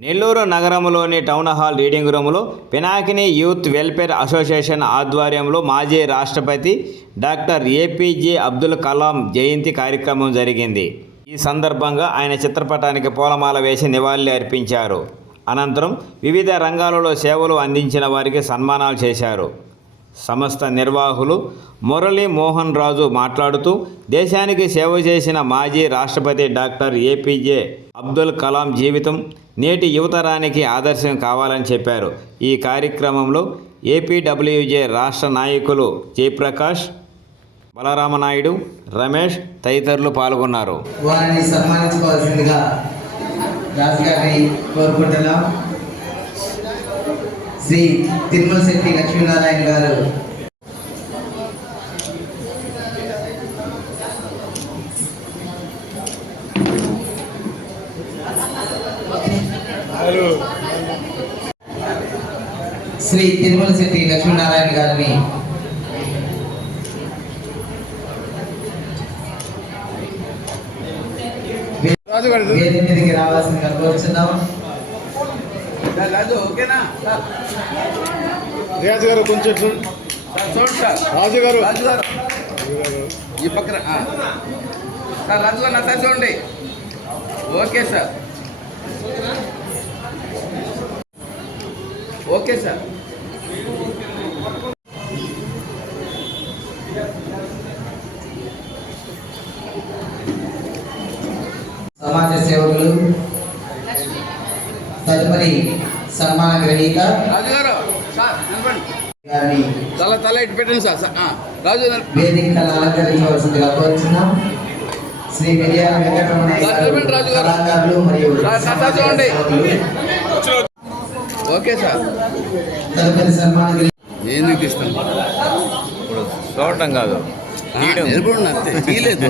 నెల్లూరు నగరంలోని town hall reading రూములో Pinakini youth welfare association ఆధ్వర్యంలో మాజీ రాష్ట్రపతి డాక్టర్ ఏపీజే అబ్దుల్ కలాం జయంతి కార్యక్రమం జరిగింది. ఈ సందర్భంగా ఆయన చిత్రపటానికి పూలమాల వేసి నివాళులు అర్పించారు. అనంతరం వివిధ రంగాలలో సేవలు అందించిన వారికి సన్మానాలు చేశారు. సంస్థ నిర్వాహకులు మురళీ మోహన్ రాజు మాట్లాడుతూ దేశానికి సేవ చేసిన మాజీ రాష్ట్రపతి డాక్టర్ ఏపీజే అబ్దుల్ కలాం జీవితం నేటి యువతరానికి ఆదర్శం కావాలని చెప్పారు. ఈ కార్యక్రమంలో ఏపీడబ్ల్యూజే రాష్ట్ర నాయకులు జయప్రకాష్ బలరామనాయుడు రమేష్ తదితరులు పాల్గొన్నారు. వారిని సన్మానించుకోవాల్సిందిగా రాజు గారిని కోరుకుంటున్నాం. శ్రీ తిరుమల శెట్టి లక్ష్మీనారాయణ గారు శ్రీ తిరుమల శెట్టి లక్ష్మీనారాయణ గారిని. రాజుగారు వేదిక మీదకి రావాల్సిందిగా కోరుచున్నాం రాజు ఓకేనా? రియాజ్ గారు కొంచెం ఇట్లు. చూడండి సార్. రాజు గారు రాజు గారు ఈ పక్కన ఆ. సార్ రాజు గారు నా సార్ చూడండి. Okay sir. Okay sir. తదుపరి సన్మాన గ్రహీత రాజు గారు సార్ నిలబడండి గారిని తల తల ఇటు పెట్టండి సార్. రాజు అలంకరించవలసిందిగా కోరుచున్నాం శ్రీ విజయ రాజు గారు. మరియు. ఓకే సార్ తదుపరి సన్మాన గ్రహీత ఎందుకు ఇస్తాం ఇప్పుడు చూడటం కాదు తీయలేదు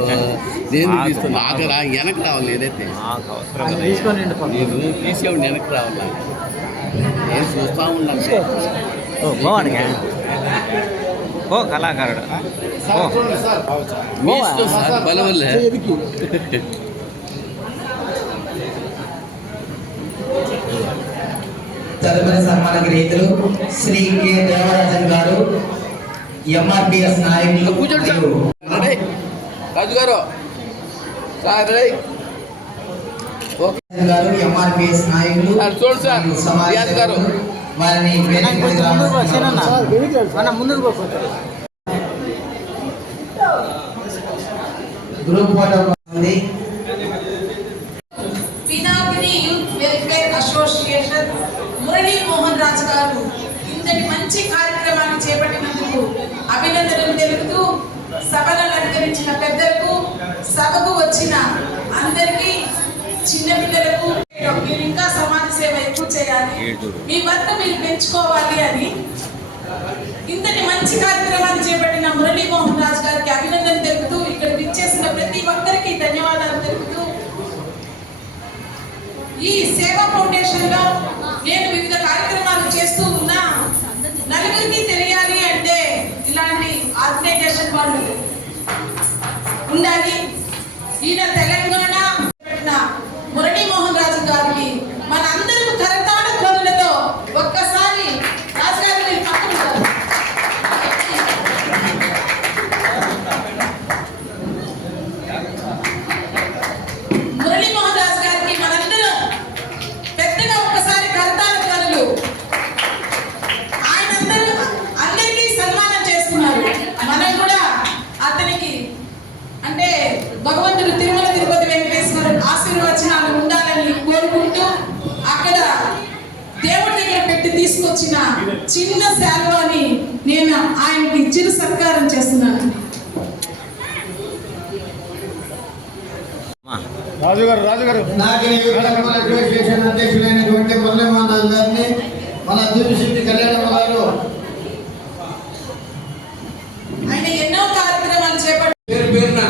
నేను రా వెనక్కి రావాలి నేనైతే నేను తీసేవాడు వెనక్కి రావాలి. నేను చూస్తా ఉన్నాను. బాగుంది ఓ కళాకారుడు. ఓ. మీ ఇష్టం సార్. బలవల్లే. తదుపరి సన్మాన గ్రహీతలు శ్రీ కె. దేవరాజన్ గారు. ఎంఆర్పిఎస్ నాయకులు. కూర్చోండి సార్. మరియు రెడీ రాజు గారు ఎంఆర్పిఎస్ నాయకులు వారిని గ్రూప్ ఫోటో ఉంది. Pinakini youth welfare association Murali Mohan Raju garu ఇంతటి మంచి కార్యక్రమాన్ని చేపట్టినందుకు అభినందనలు తెలుపుతూ సభను పెద్దలకు సభకు వచ్చిన అందరికీ చిన్నపిల్లలకు మీరు ఇంకా సమాజ సేవ ఎక్కువ చేయాలి. మీ వర్క్ మీరు పెంచుకోవాలి అని ఇంతటి మంచి కార్యక్రమాన్ని చేపట్టిన మురళీ మోహన్ రాజు గారికి అభినందన తెలుపుతూ ఇక్కడ విచ్చేసిన ప్రతి ఒక్కరికి ధన్యవాదాలు తెలుపుతూ ఈ సేవా ఫౌండేషన్లో నేను వివిధ కార్యక్రమాలు చేస్తూ ఉన్నా. నలుగురికి తెలియాలి అంటే ఇలాంటి ఆర్గనైజేషన్ వాళ్ళు ఉండాలి. ఈయన తెలంగాణ తీసుకొచ్చిన చిన్న శాలువాని నేను ఆయనకి చిరు సత్కారం చేస్తున్నాను. రాజు గారు రాజు గారు నాగిని వికలాంగుల అసోసియేషన్ అధ్యక్షులైనటువంటి మురళీమోహన్ గారిని మన దివిశెట్టి కళ్యాణం గారు ఆయన ఎన్నో కార్యక్రమాలు చేపట్టి పేరు పేరున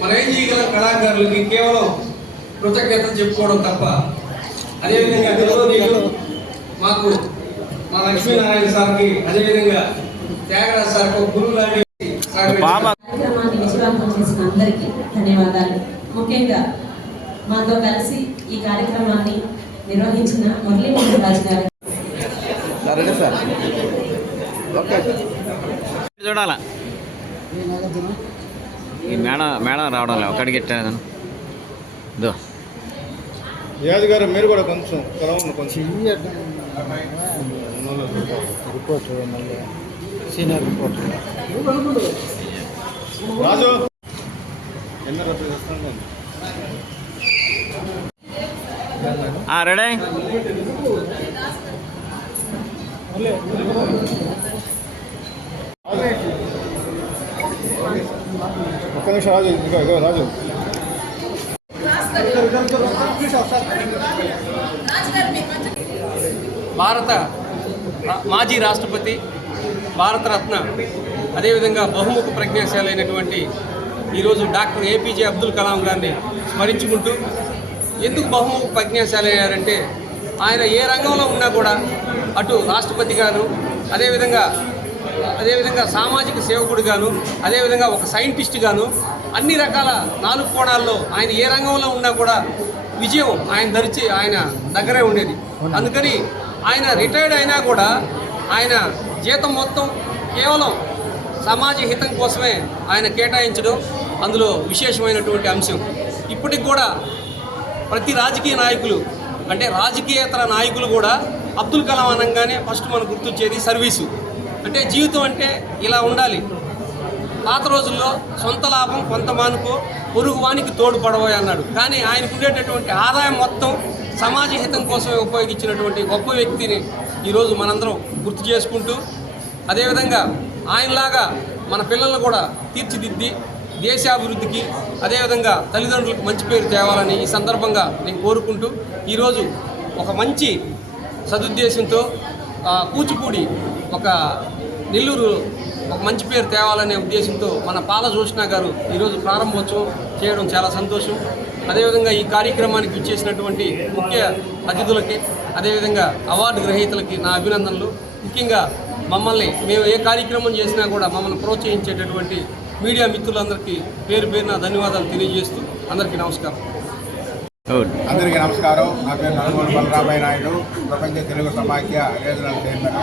మనం ఏం చేయగలం కళాకారులకి కేవలం కృతజ్ఞతలు చెప్పుకోవడం తప్ప అదేవిధంగా మాకు లక్ష్మీనారాయణ సార్కి అదేవిధంగా త్యాగరాజ్ సార్కి ఒక గురువు లాంటి కార్యక్రమాన్ని విజయవంతం చేసిన అందరికీ ధన్యవాదాలు. ముఖ్యంగా మాతో కలిసి ఈ కార్యక్రమాన్ని నిర్వహించిన మురళీ మోహన్ రాజు గారు సార్? సార్ చూడాలా? ఈ మేడం మేడం రావడం లేదు ఒక్కడికి ఎట్టాను యాద్ గారు మీరు కూడా కొంచెం కొంచెం. రిపోర్ట్ సీనియర్ రిపోర్ట్ రాజు ఎన్న రద్దు చేస్తాను రెడీ ఒక్క నిమిషం రాజు ఇదిగో ఇదిగో రాజు భారత రా- మాజీ రాష్ట్రపతి భారతరత్న అదేవిధంగా బహుముఖ ప్రజ్ఞాశాలైనటువంటి ఈరోజు డాక్టర్ ఏపీజే అబ్దుల్ కలాం గారిని స్మరించుకుంటూ ఎందుకు బహుముఖ ప్రజ్ఞాశాలి అయ్యారంటే ఆయన ఏ రంగంలో ఉన్నా కూడా అటు రాష్ట్రపతి గాను అదేవిధంగా అదేవిధంగా సామాజిక సేవకుడు గాను అదేవిధంగా ఒక సైంటిస్ట్ గాను అన్ని రకాల నాలుగు కోణాల్లో ఆయన ఏ రంగంలో ఉన్నా కూడా విజయం ఆయన ధరిచి ఆయన దగ్గరే ఉండేది. అందుకని ఆయన రిటైర్డ్ అయినా కూడా ఆయన జీతం మొత్తం కేవలం సమాజ హితం కోసమే ఆయన కేటాయించడం అందులో విశేషమైనటువంటి అంశం. ఇప్పటికి కూడా ప్రతి రాజకీయ నాయకులు అంటే రాజకీయేతర నాయకులు కూడా అబ్దుల్ కలాం అనగానే ఫస్ట్ మనకు గుర్తొచ్చేది సర్వీసు. అంటే జీవితం అంటే ఇలా ఉండాలి. పాత రోజుల్లో సొంత లాభం కొంత మానుకో పొరుగు వానికి తోడుపడబోయి అన్నాడు. కానీ ఆయనకు ఉండేటటువంటి ఆదాయం మొత్తం సమాజ హితం కోసమే ఉపయోగించినటువంటి గొప్ప వ్యక్తిని ఈరోజు మనందరం గుర్తు చేసుకుంటూ అదేవిధంగా ఆయనలాగా మన పిల్లలను కూడా తీర్చిదిద్ది దేశాభివృద్ధికి అదేవిధంగా తల్లిదండ్రులకు మంచి పేరు తేవాలని ఈ సందర్భంగా నేను కోరుకుంటూ ఈరోజు ఒక మంచి సదుద్దేశంతో కూచిపూడి ఒక నెల్లూరు ఒక మంచి పేరు తేవాలనే ఉద్దేశంతో మన పాల జోష్ణ గారు ఈరోజు ప్రారంభోత్సవం చేయడం చాలా సంతోషం. అదేవిధంగా ఈ కార్యక్రమానికి ఇచ్చేసినటువంటి ముఖ్య అతిథులకి అదేవిధంగా అవార్డు గ్రహీతలకి నా అభినందనలు. ముఖ్యంగా మమ్మల్ని మేము ఏ కార్యక్రమం చేసినా కూడా మమ్మల్ని ప్రోత్సహించేటటువంటి మీడియా మిత్రులందరికీ పేరు పేరున ధన్యవాదాలు తెలియజేస్తూ అందరికీ నమస్కారం. అందరికీ నమస్కారం. నా పేరు నల్గొండ బలరామయ్య నాయుడు. ప్రపంచ తెలుగు సమాఖ్య రీజనల్ చైర్మన్.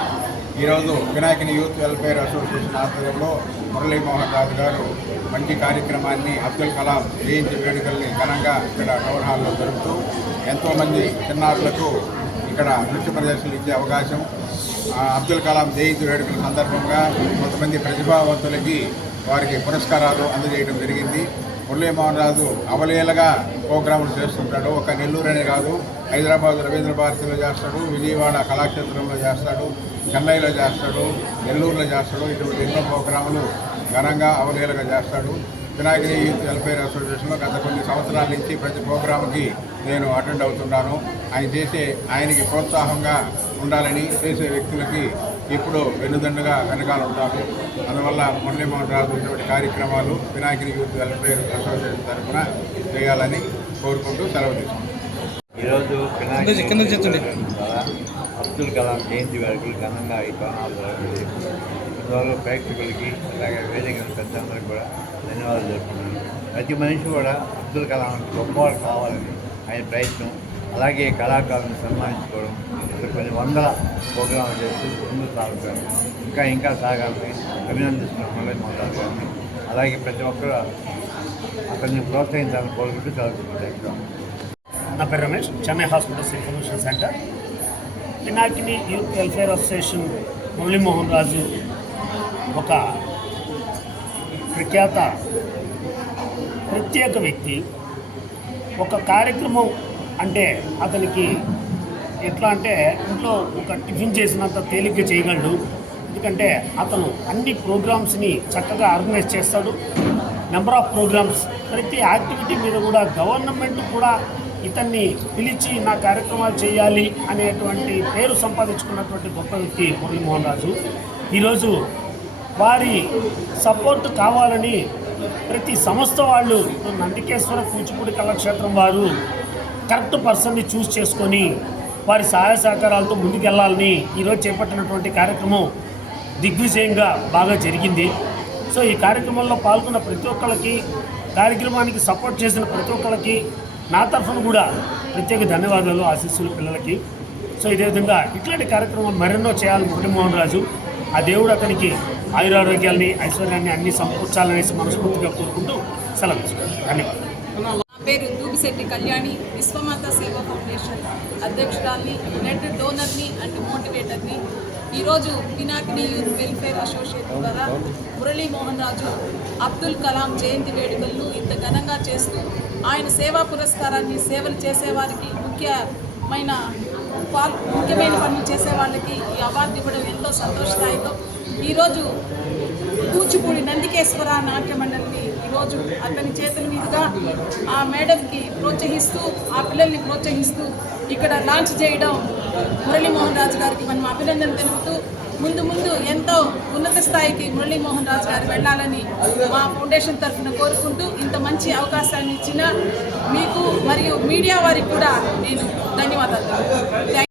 ఈరోజు వినాయకుని యూత్ వెల్ఫేర్ అసోసియేషన్ ఆధ్వర్యంలో మురళీమోహన్ రాజు గారు మంచి కార్యక్రమాన్ని అబ్దుల్ కలాం జయంతి వేడుకల్ని ఘనంగా ఇక్కడ టౌన్ హాల్లో జరుపుతూ ఎంతోమంది చిన్నారులకు ఇక్కడ నృత్య ప్రదర్శనలు ఇచ్చే అవకాశం. అబ్దుల్ కలాం జయంతి వేడుకల సందర్భంగా కొంతమంది ప్రతిభావంతులకి వారికి పురస్కారాలు అందజేయడం జరిగింది. మురళీమోహన్ రాజు అవలీలగా ప్రోగ్రాములు చేస్తుంటాడు. ఒక నెల్లూరు అనే కాదు హైదరాబాద్ రవీంద్ర భారతిలో చేస్తాడు విజయవాడ కళాక్షేత్రంలో చేస్తాడు చెన్నైలో చేస్తాడు నెల్లూరులో చేస్తాడు ఇటువంటి ఎన్నో ప్రోగ్రాములు ఘనంగా అవలీలగా చేస్తాడు. వినాయకుని యూత్ వెల్ఫేర్ అసోసియేషన్లో గత కొన్ని సంవత్సరాల నుంచి ప్రతి ప్రోగ్రామ్కి నేను అటెండ్ అవుతున్నాను. ఆయన చేసే ఆయనకి ప్రోత్సాహంగా ఉండాలని చేసే వ్యక్తులకి ఇప్పుడు వెన్నుదండుగా వెనకాల ఉంటాను అందువల్ల మురళీమోహన్ రాజు ఇటువంటి కార్యక్రమాలు వినాయకుని యూత్ వెల్ఫేర్ అసోసియేషన్ తరఫున చేయాలని కోరుకుంటూ సెలవు తీసుకుంటాను ఈరోజు అబ్దుల్ కలాం జయంతి వేడుకలు ఘనంగా ఈ కోణాలు జరుగుతుంది ఇందువల్ల ప్రేక్షకులకి అలాగే వేదిక పెద్దలందరికీ కూడా ధన్యవాదాలు చెప్తున్నాను ప్రతి మనిషి కూడా అబ్దుల్ కలాం గొప్పవాడు కావాలని ఆయన ప్రయత్నం. అలాగే కళాకారులను సన్మానించుకోవడం ఇక్కడ కొన్ని వందల ప్రోగ్రాంలు చేస్తూ ముందు సాగుతారు. ఇంకా ఇంకా సాగాలని అభినందిస్తున్నాం మురళీ మోహన్ గారిని. అలాగే ప్రతి ఒక్కరు అతన్ని ప్రోత్సహించాలని కోరుకుంటూ చదువుకుంటారు నా పేరు Ramesh Chennai hospitals information centre. Pinakini youth welfare association Muralimohan Raju ఒక ప్రఖ్యాత ప్రత్యేక వ్యక్తి. ఒక కార్యక్రమం అంటే అతనికి ఎట్లా అంటే ఇంట్లో ఒక టిఫిన్ చేసినంత తేలిక చేయగలడు. ఎందుకంటే అతను అన్ని ప్రోగ్రామ్స్ని చక్కగా ఆర్గనైజ్ చేస్తాడు. నెంబర్ ఆఫ్ ప్రోగ్రామ్స్ ప్రతి యాక్టివిటీ మీద కూడా గవర్నమెంట్ కూడా ఇతన్ని పిలిచి నా కార్యక్రమాలు చేయాలి అనేటువంటి పేరు సంపాదించుకున్నటువంటి గొప్ప వ్యక్తి మురళీమోహన్ రాజు. ఈరోజు వారి సపోర్ట్ కావాలని ప్రతి సంస్థ వాళ్ళు నందికేశ్వర కూచిపూడి కళాక్షేత్రం వారు కరెక్ట్ పర్సన్ని చూస్ చేసుకొని వారి సహాయ సహకారాలతో ముందుకెళ్ళాలని ఈరోజు చేపట్టినటువంటి కార్యక్రమం దిగ్విజయంగా బాగా జరిగింది. సో ఈ కార్యక్రమంలో పాల్గొన్న ప్రతి ఒక్కరికి కార్యక్రమానికి సపోర్ట్ చేసిన ప్రతి ఒక్కరికి నా తరఫున కూడా ప్రత్యేక ధన్యవాదాలు ఆశీస్సులు పిల్లలకి. సో ఇదే విధంగా ఇట్లాంటి కార్యక్రమాలు మరెన్నో చేయాలి మురళీమోహన్ రాజు ఆ దేవుడు అతనికి ఆయురారోగ్యాల్ని ఐశ్వర్యాన్ని అన్ని సమకూర్చాలనేసి మనస్ఫూర్తిగా కోరుకుంటూ సెలవు ధన్యవాదాలు. పేరు దూబిశెట్టి కళ్యాణి విశ్వమాత సేవా ఫౌండేషన్ అధ్యక్షురాల్ని నెట్ డోనర్ని అండ్ మోటివేటర్ని. ఈరోజు పినాకిని యూత్ వెల్ఫేర్ అసోసియేట్ ద్వారా మురళీ మోహన్ రాజు అబ్దుల్ కలాం జయంతి వేడుకలను ఇంత ఘనంగా చేస్తూ ఆయన సేవా పురస్కారాన్ని సేవలు చేసేవారికి ముఖ్యమైన పాల్ ముఖ్యమైన పనులు చేసే వాళ్ళకి ఈ అవార్డు ఇవ్వడం ఎంతో సంతోషదాయకం. ఈరోజు కూచిపూడి నందికేశ్వర నాట్య మండలిని ఈరోజు అతని చేతుల మీదుగా ఆ మేడంకి ప్రోత్సహిస్తూ ఆ పిల్లల్ని ప్రోత్సహిస్తూ ఇక్కడ లాంచ్ చేయడం మురళీమోహన్ రాజు గారికి మనం అభినందన తెలుపుతూ ముందు ముందు ఎంతో ఉన్నత స్థాయికి మురళీమోహన్ రాజు గారు వెళ్ళాలని మా ఫౌండేషన్ తరఫున కోరుకుంటూ ఇంత మంచి అవకాశాన్ని ఇచ్చిన మీకు మరియు మీడియా వారికి కూడా నేను ధన్యవాదాలు.